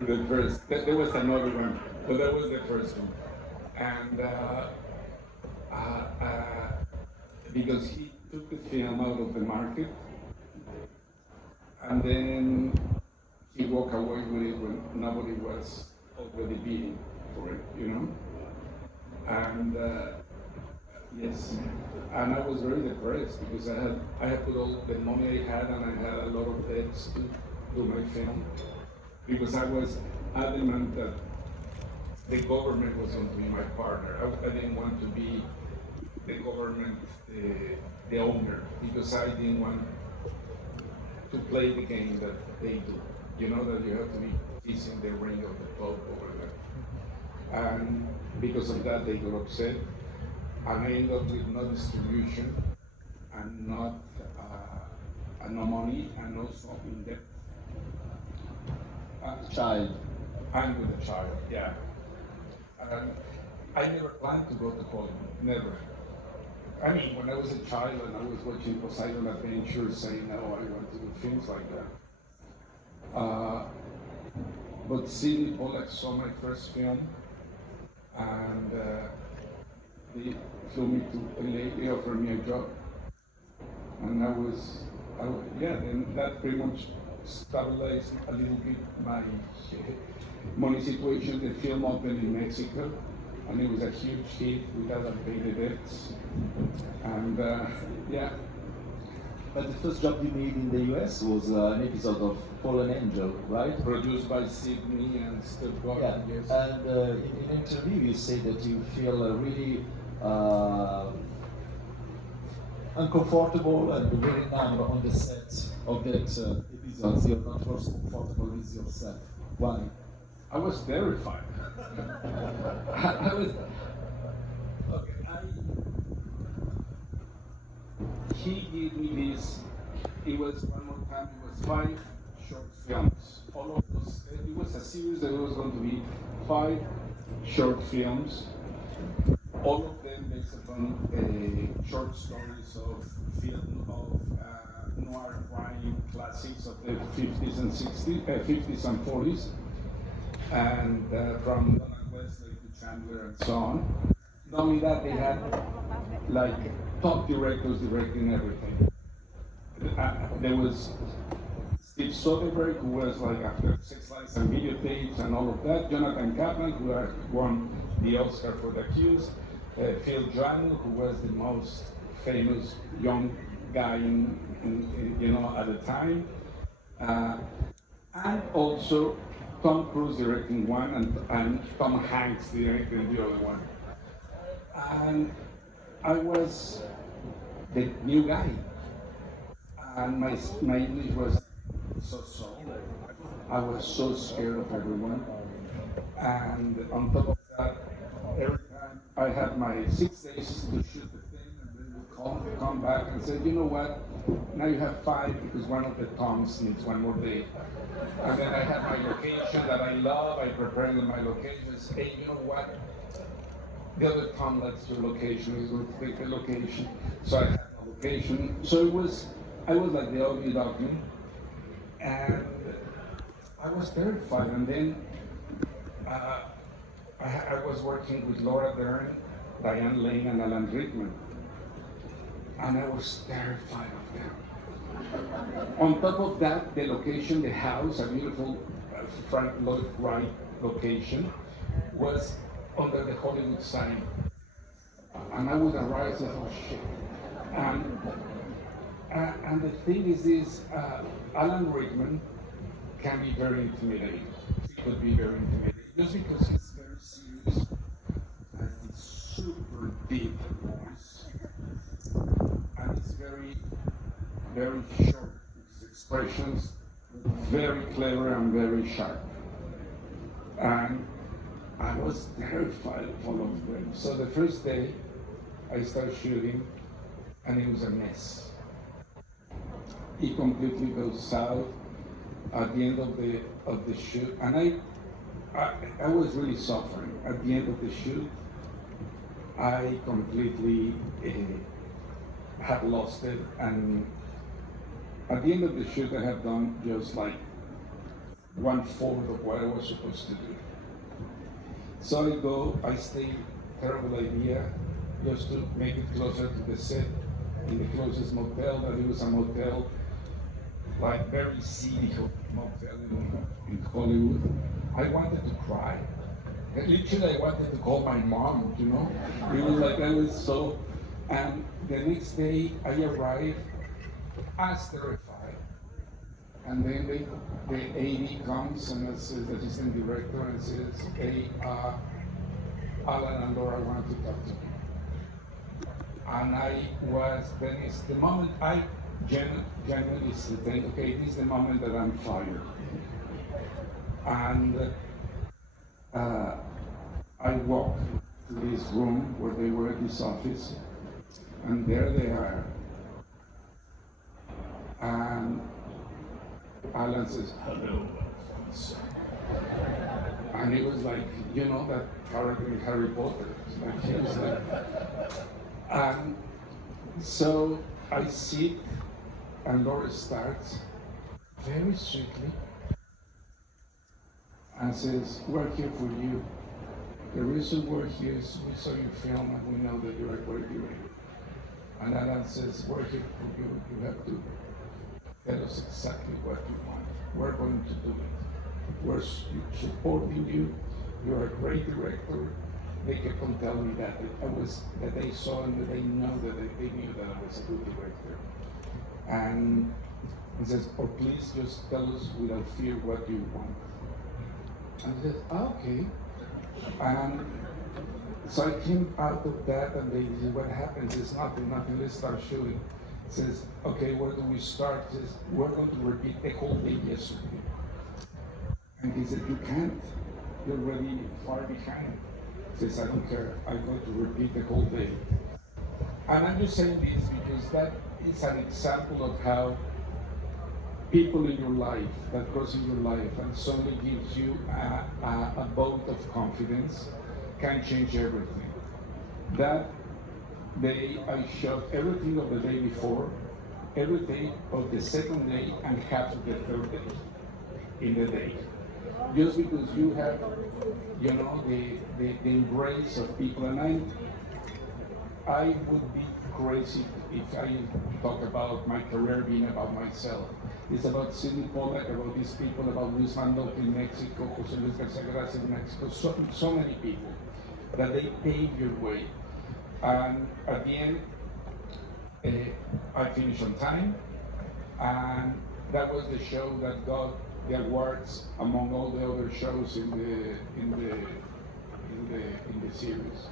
The first, there was another one, but that was the first one. And because he took the film out of the market, and then he walked away with it when nobody was already bidding for it, you know? And yes, and I was very depressed because I had put all the money I had, and I had a lot of debts to do my film, because I was adamant that the government was going to be my partner. I didn't want to be the government, the owner, because I didn't want to play the game that they do. You know, that you have to be kissing the ring of the Pope over there. And because of that, they got upset. And I ended up with no distribution, and no money, and also in debt. Child. I'm with a child, yeah. And I never planned to go to Hollywood, never. I mean, when I was a child and I was watching Poseidon Adventure, saying, oh, I want to do films like that. But Sidney Pollack saw my first film, and they flew me to LA, they offered me a job. And then that pretty much stabilized a little bit my money situation. The film opened in Mexico, and it was a huge hit. We hadn't paid the debts, and yeah. But the first job you made in the US was an episode of Fallen Angel, right? Produced by Sydney and Stuttgart. Yeah. Yes. And in an interview you say that you feel really uncomfortable and very numb on the set of that episode. You're not very comfortable with yourself. Why? I was terrified. I was. Okay, he gave me this. It was one more time. It was 5 short films. All of those. It was a series that was going to be 5 short films. All of them based upon short stories of film of noir crime classics of the 50s and 60s, 50s and 40s, and from Donald Wesley to Chandler and so on. Not only that, they had like top directors directing everything. There was Steve Soderbergh, who was like after Sex Lies and Videotapes and all of that. Jonathan Kaplan, who had won the Oscar for The Accused. Phil Joannou, who was the most famous young guy at the time, and also Tom Cruise directing one, and Tom Hanks directing the other one. And I was the new guy, and my English was so. I was so scared of everyone, and on top of that, every time I had my 6 days to shoot the thing, and then we come back and say, you know what? Now you have 5 because one of the Toms needs one more day. And then I had my location that I love. I prepared my locations. Hey, you know what? The other Tom likes your location. He's going to take the location. So I had my location. So I was like the ugly duckling, and I was terrified. And then I was working with Laura Dern, Diane Lane, and Alan Rickman, and I was terrified of them. On top of that, the location, the house, a beautiful Frank Lloyd Wright location, was under the Hollywood sign. And I would arrive and say, oh shit. And the thing is Alan Rickman can be very intimidating. He could be very intimidating, just because he's very serious, has this super deep voice, and it's very, very short. His expressions, very clever and very sharp. And I was terrified of all of them. So the first day, I started shooting, and it was a mess. It completely goes south at the end of the shoot, and I was really suffering. At the end of the shoot, I completely had lost it, and at the end of the shoot, I had done just like 1/4 of what I was supposed to do. So I go, I stay, terrible idea, just to make it closer to the set, in the closest motel, that it was a motel, like very seedy motel in Hollywood. I wanted to cry. Literally, I wanted to call my mom, you know? It was like, I was so, and the next day I arrived as terrified. And then the AD comes and says, the assistant director, and says, hey, Alan and Laura want to talk to you. And then it's the moment I genuinely think, okay, this is the moment that I'm fired. And I walk to this room where they were at this office, and there they are. And Alan says, hello, Alfonso. And it was like, you know, that character in Harry Potter. Like, he was like, and so I sit, and Laura starts very strictly and says, we're here for you. The reason we're here is we saw your film and we know that you're a great director. And Alan says, we're here for you. You have to tell us exactly what you want. We're going to do it. We're supporting you. You're a great director. They kept on telling me that they saw and that they know that they knew that I was a good director. And he says, oh, please just tell us without fear what you want. And I said, oh, okay. And so I came out of that, and they said, what happens is nothing, let's start shooting. Says, okay, where do we start? Says, we're going to repeat the whole day yesterday. And he said, you can't. You're already far behind. Says, I don't care. I'm going to repeat the whole day. And I'm just saying this because that is an example of how people in your life, that cross in your life, and suddenly gives you a vote of confidence, can change everything. That day I shot everything of the day before, every day of the second day, and half of the third day in the day. Just because you have, you know, the embrace of people, and I would be crazy if I talk about my career being about myself. It's about Sidney Pollack, about these people, about Luis Manlio in Mexico, Jose Luis Garcia Gracia in Mexico, so many people that they pave your way. And at the end, I finished on time, and that was the show that got the awards among all the other shows in the series.